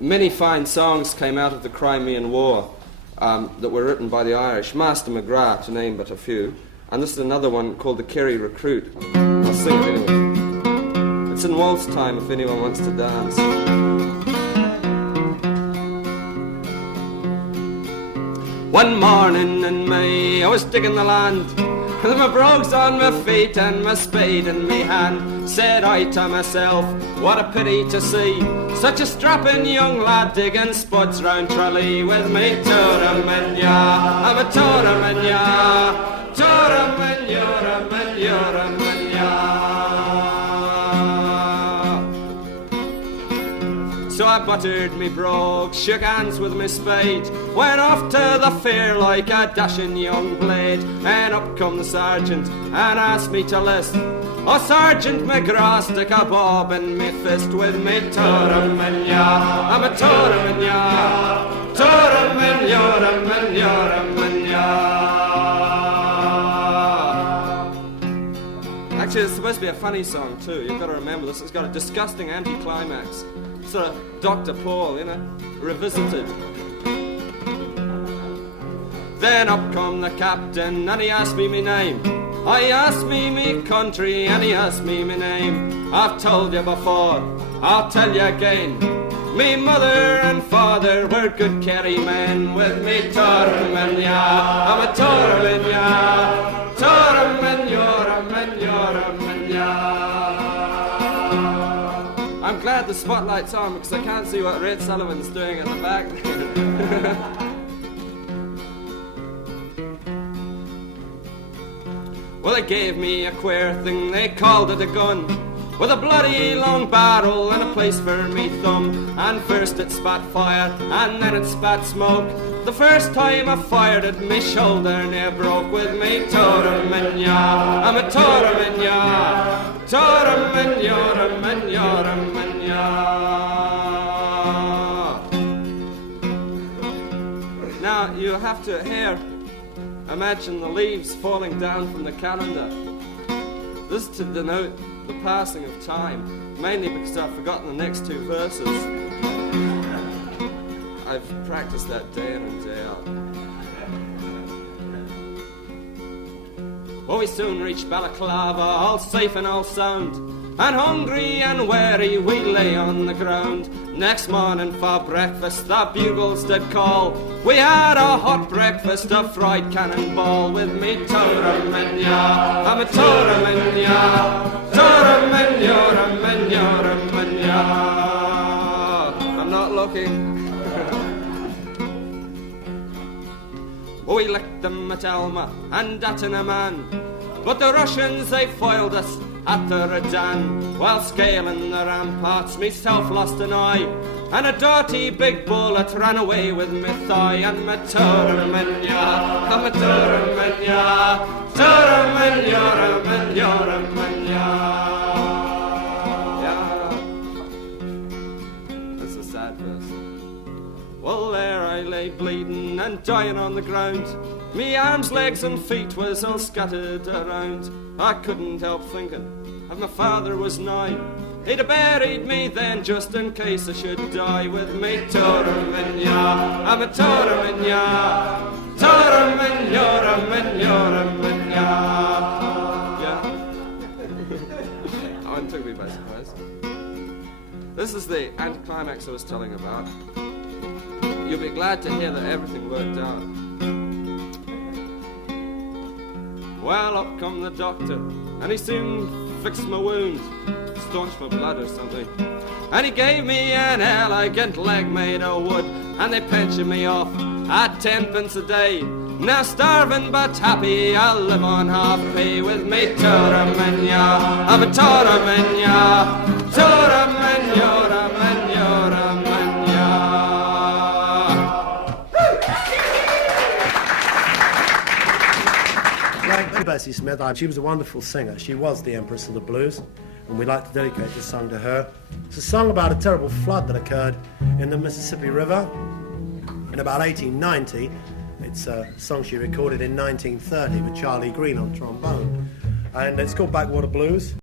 Many fine songs came out of the Crimean War that were written by the Irish, Master McGrath, to name but a few. And this is another one called the Kerry Recruit. I'll sing it anyway. It's in waltz time if anyone wants to dance. One morning in May I was digging the land, with my brogues on my feet and my spade in me hand. Said I to myself, what a pity to see such a strapping young lad digging spuds round Tralee with me Toraman, I'm a Toraman, Toraman, Yoraman, Yoraman, So I buttered me brogue, shook hands with me spade, went off to the fair like a dashing young blade, and up come the sergeant and asked me to list. Oh, Sergeant McGrath, stick a bob in me fist with me Toraman, I'm a Toraman, Toraman, Yoraman, Yoraman, Actually, it's supposed to be a funny song too. You've got to remember this. It's got a disgusting anti-climax. Sort of Dr. Paul, you know, revisited. Then up come the captain and he asked me my name. I asked me country and he asked me my name. I've told you before, I'll tell you again. Me mother and father were good Kerry men with me Toraman, I'm a Toraman, Toraman, Yoraman, Yoraman, I'm glad the spotlight's on because I can't see what Red Sullivan's doing in the back. Well, they gave me a queer thing, they called it a gun, with a bloody long barrel and a place for me thumb. And first it spat fire and then it spat smoke. The first time I fired it, my shoulder near broke with me Toraman, I'm a Toraman, Toraman, Yoraman, Yoraman, Now you have to hear, imagine the leaves falling down from the calendar. This is to denote the passing of time, mainly because I've forgotten the next two verses. I've practiced that day in and day out. Well, we soon reached Balaclava, all safe and all sound, and hungry and weary we lay on the ground. Next morning for breakfast the bugles did call. We had a hot breakfast of fried cannonball with me Toraman, I'm a Toraman, Toraman, Yoraman, Yoraman, I'm not looking. Oh, we licked them at Alma and Attinaman, but the Russians they foiled us at the Redan. While scaling the ramparts, myself lost an eye, and a dirty big bullet ran away with me thigh. And my Toraman, I'm a Toraman, Toraman, Yoraman, Yoraman, That's a sad verse. Well, there I lay bleeding and dying on the ground. Me arms, legs and feet was all scattered around. I couldn't help thinking if my father was nigh, he'd have buried me then just in case I should die with me Toraman, I'm a Toraman, Toraman, Yoraman, Yoraman, Oh, it took me by surprise. This is the anticlimax I was telling about. You'll be glad to hear that everything worked out. Well, up come the doctor, and he soon fixed my wound, staunched my blood or something. And he gave me an elegant leg made of wood, and they pensioned me off at 10 pence a day. Now starving but happy, I'll live on half pay with me Toraman, I'm a Toraman, Toraman, Yoraman, Yoraman. Like Bessie Smith, she was a wonderful singer. She was the Empress of the Blues, and we'd like to dedicate this song to her. It's a song about a terrible flood that occurred in the Mississippi River in about 1890. It's a song she recorded in 1930 with Charlie Green on trombone, and it's called Backwater Blues.